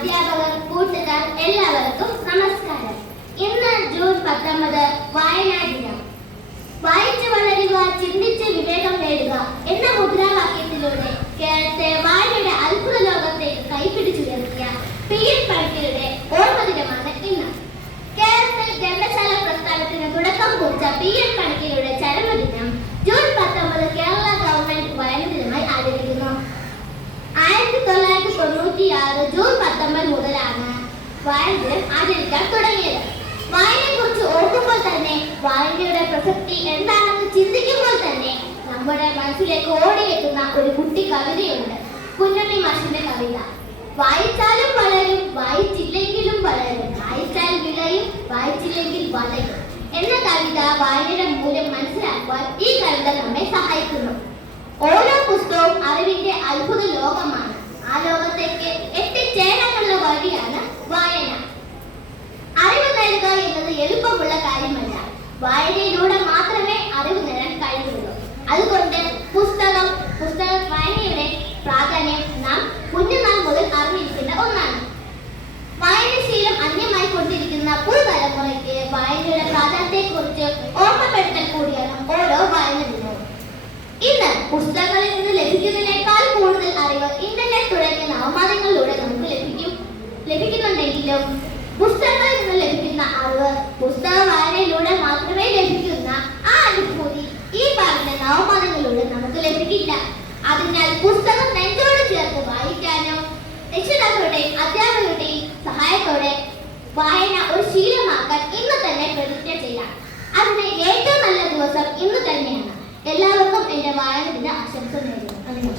അധ്യാപകർ, കൂട്ടുകാർ എല്ലാവർക്കും നമസ്കാരം. ഇന്ന് ജൂൺ 19 വായനാ ദിനം. വായിച്ചു വളരുക, ചിന്തിച്ച് വിവേകം നേടുക എന്ന മുദ്രാവാക്യത്തിലൂടെ കേരളത്തെ വായനയുടെ അത്ഭുത ലോകത്തേക്ക് കൈപിടിച്ചുയർത്തിയ പി.എൻ. പണിക്കരുടെ ഓർമ്മദിനമാണ് ഇന്ന്. കേരളത്തിൽ ഗ്രന്ഥശാല പ്രസ്ഥാനത്തിന് തുടക്കം കുറിച്ച പി.എൻ. പണിക്കരുടെ ചരമദിനം ജൂൺ 19 കേരള ഗവൺമെന്റ് വായനാ ദിനമായി ആചരിക്കുന്നു. 1996 ജൂൺ 19 മുതലാണ് വായന ദിനം ആചരിക്കാൻ തുടങ്ങിയത്. വായനയെക്കുറിച്ച് ഓർക്കുമ്പോൾ തന്നെ, വായനയുടെ പ്രസക്തി എന്താണെന്ന് ചിന്തിക്കുമ്പോൾ തന്നെ നമ്മുടെ മനസ്സിലേക്ക് ഓടിയെത്തുന്ന ഒരു കുട്ടി കവിതയുണ്ട്. കുഞ്ഞുണ്ണി മാഷിന്റെ കവിത. വായിച്ചാലും വളരും, വായിച്ചില്ലെങ്കിലും വളരും, വായിച്ചാൽ വിളയും, വായിച്ചില്ലെങ്കിൽ വളരും എന്ന കവിത വായനയുടെ മൂല്യം മനസ്സിലാക്കുവാൻ ഈ കവിത നമ്മെ സഹായിക്കുന്നു. ഓരോ പുസ്തകവും അറിവിന്റെ അത്ഭുത ലോകമാണ്. ആ ലോകത്തേക്ക് എത്തിച്ചേരാനുള്ള വഴിയാണ് വായന. അറിവ് നേടുക എന്നത് എളുപ്പമുള്ള കാര്യമല്ല. വായനയിലൂടെ മാത്രമേ അറിവ് നേടാൻ കഴിയുള്ളൂ. അതുകൊണ്ട് പുസ്തക വായനയുടെ പ്രാധാന്യം നാം കുഞ്ഞുനാൾ മുതൽ അറിഞ്ഞിരിക്കേണ്ട ഒന്നാണ്. വായനശീലം അന്യമായി കൊണ്ടിരിക്കുന്ന പുതുതലമുറയ്ക്ക് വായനയുടെ പ്രാധാന്യത്തെക്കുറിച്ച് ഓർമ്മപ്പെടുത്തൽ കൂടിയാണ് ഓരോ വായന ദിനവും. ഇന്ന് പുസ്തകങ്ങളിൽ നിന്ന് ലഭിക്കുന്നതിനേക്കാൾ കൂടുതൽ അറിവ് ഇന്റർനെറ്റ് തുടങ്ങിയ നവമാധ്യമങ്ങളിലൂടെ നമുക്ക് ലഭിക്കുന്നുണ്ടെങ്കിലും പുസ്തകങ്ങളിൽ നിന്ന് ലഭിക്കുന്ന അറിവ് പുസ്തക വായനയിലൂടെ മാത്രമേ ലഭിക്കുന്ന ആ അനുഭൂതി ഈ പറഞ്ഞ നവമാധ്യമങ്ങളിലൂടെ നമുക്ക് ലഭിക്കില്ല. അതിനാൽ പുസ്തകം നെഞ്ചോട് ചേർത്ത് വായിക്കാനും രക്ഷിതാക്കളുടെയും അധ്യാപകരുടെയും സഹായത്തോടെ വായന ഒരു ശീലമാക്കാൻ ഇന്ന് തന്നെ പ്രതിജ്ഞ ചെയ്യാം. അതിന് ഏറ്റവും നല്ല ദിവസം ഇന്ന് തന്നെയാണ്. എല്ലാവർക്കും എന്റെ വായന ദിന ആശംസ നേരുന്നു.